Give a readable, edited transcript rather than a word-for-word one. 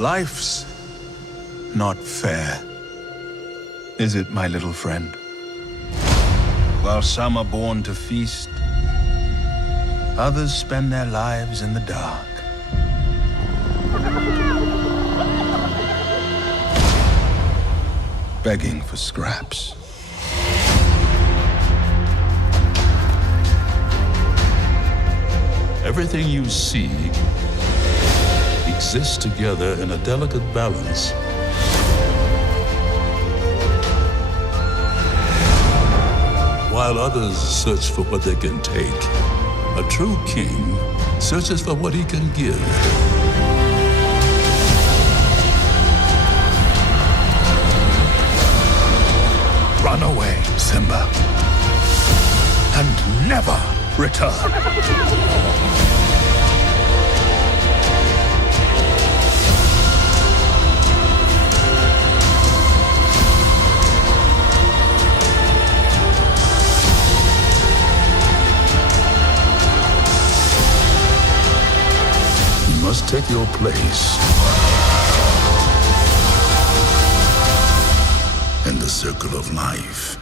Life's not fair, is it, my little friend? While some are born to feast, others spend their lives in the dark. Begging for scraps. Everything you see exists together in a delicate balance. While others search for what they can take, a true king searches for what he can give. Run away, Simba, and never return. You must take your place in the circle of life.